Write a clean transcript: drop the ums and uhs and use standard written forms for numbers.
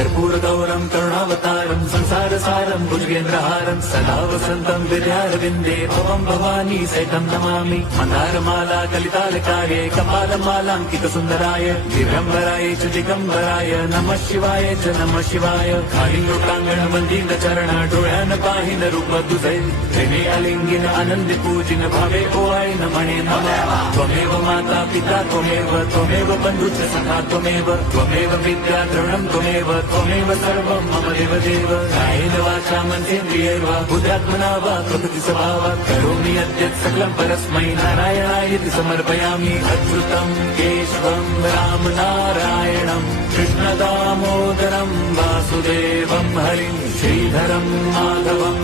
कर्पूर गौरम करुणावतारम संसार सारम भुजगेंद्रहारम सदा वसंतम विद्यारविंदे भवम भवानी सहितं नमामि मंदारमाला कलितालकार्ये कपालमालांकित सुंदराय दिव्यंबराय च दिगंबराय नमः शिवाय च नमः शिवाय खाली लोकांगण मंदिर चरण डोळ्यान पाहिन रूप तुझे प्रेमे अलिंगिन आनंद पूजिन भावे ओवाळीन म्हणे नमः त्वमेव माता पिता त्वमेव बंधुच सखा त्वमेव विद्या द्रवणं त्वमेव सर्वं मम देवदेव कायेन वाचा मनसेन्द्रियैर्वा बुद्ध्यात्मना वा प्रकृति स्वभावात् करोमि यद्यत् सकलं परस्मै नारायणायति समर्पयामि अच्युतं केशवं राम नारायणं कृष्णदामोदरं वासुदेवं हरिं श्रीधरं माधवं